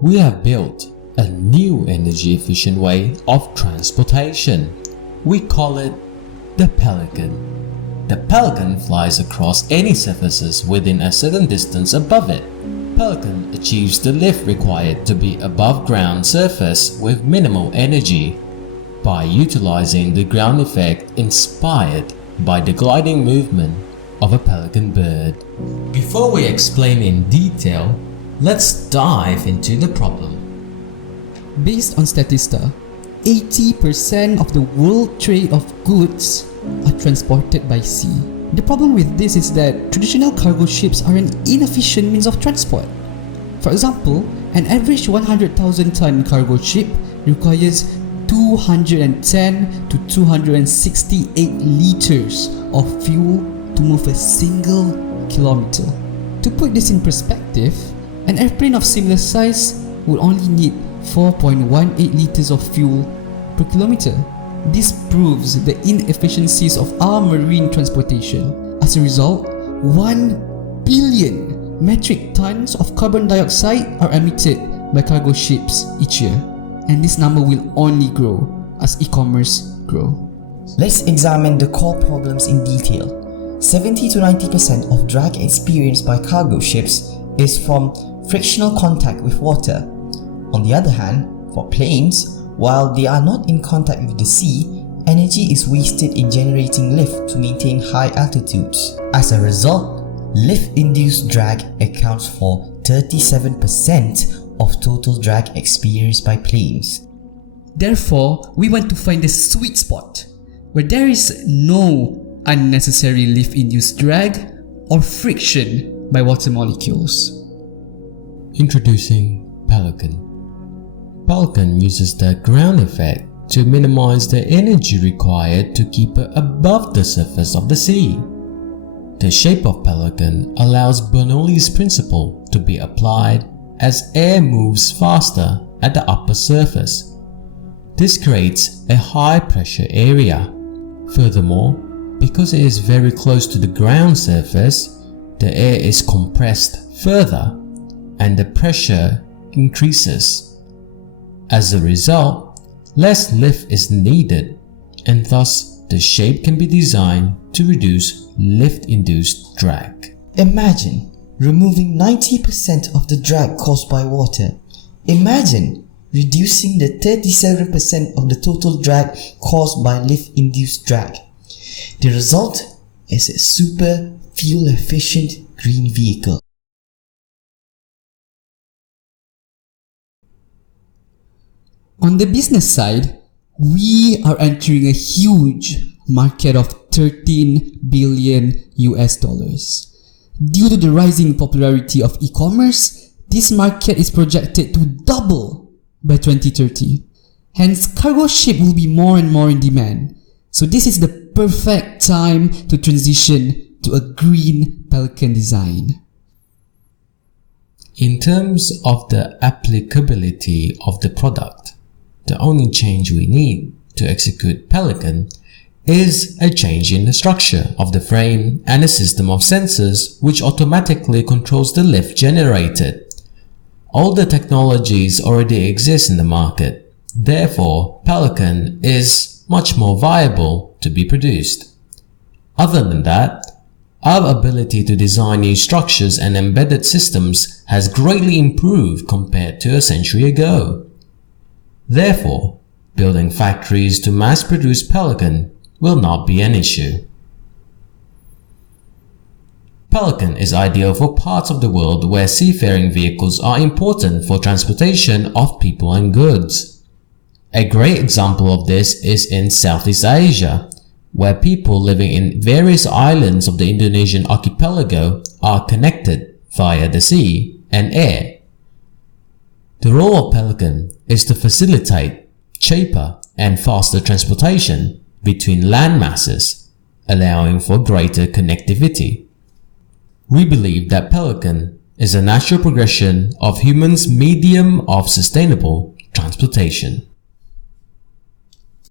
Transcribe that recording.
we have built a new energy efficient way of transportation. We call it the Pelican. The Pelican flies across any surfaces within a certain distance above it. Pelican achieves the lift required to be above ground surface with minimal energy by utilizing the ground effect inspired by the gliding movement of a pelican bird. Before we explain in detail, let's dive into the problem. Based on Statista, 80% of the world trade of goods are transported by sea. The problem with this is that traditional cargo ships are an inefficient means of transport. For example, an average 100,000 ton cargo ship requires 210 to 268 liters of fuel to move a single kilometer. To put this in perspective, an airplane of similar size would only need 4.18 liters of fuel per kilometer. This proves the inefficiencies of our marine transportation. As a result, 1 billion metric tons of carbon dioxide are emitted by cargo ships each year, and this number will only grow as e-commerce grows. Let's examine the core problems in detail. 70 to 90% of drag experienced by cargo ships is from frictional contact with water. On the other hand, for planes, while they are not in contact with the sea, energy is wasted in generating lift to maintain high altitudes. As a result, lift-induced drag accounts for 37% of total drag experienced by planes. Therefore, we want to find the sweet spot where there is no unnecessary lift-induced drag or friction by water molecules. Introducing Pelican. Pelican uses the ground effect to minimize the energy required to keep it above the surface of the sea. The shape of Pelican allows Bernoulli's principle to be applied as air moves faster at the upper surface. This creates a high pressure area. Furthermore, because it is very close to the ground surface, the air is compressed further and the pressure increases. As a result, less lift is needed, and thus the shape can be designed to reduce lift-induced drag. Imagine removing 90% of the drag caused by water. Imagine reducing the 37% of the total drag caused by lift-induced drag. The result is a super fuel-efficient green vehicle. On the business side, we are entering a huge market of 13 billion US dollars. Due to the rising popularity of e-commerce, this market is projected to double by 2030. Hence, cargo ship will be more and more in demand. So this is the perfect time to transition to a green Pelican design. In terms of the applicability of the product, the only change we need to execute Pelican is a change in the structure of the frame and a system of sensors which automatically controls the lift generated. All the technologies already exist in the market, therefore Pelican is much more viable to be produced. Other than that, our ability to design new structures and embedded systems has greatly improved compared to a century ago. Therefore, building factories to mass-produce Pelican will not be an issue. Pelican is ideal for parts of the world where seafaring vehicles are important for transportation of people and goods. A great example of this is in Southeast Asia, where people living in various islands of the Indonesian archipelago are connected via the sea and air. The role of Pelican is to facilitate cheaper and faster transportation between land masses, allowing for greater connectivity. We believe that Pelican is a natural progression of humans' medium of sustainable transportation.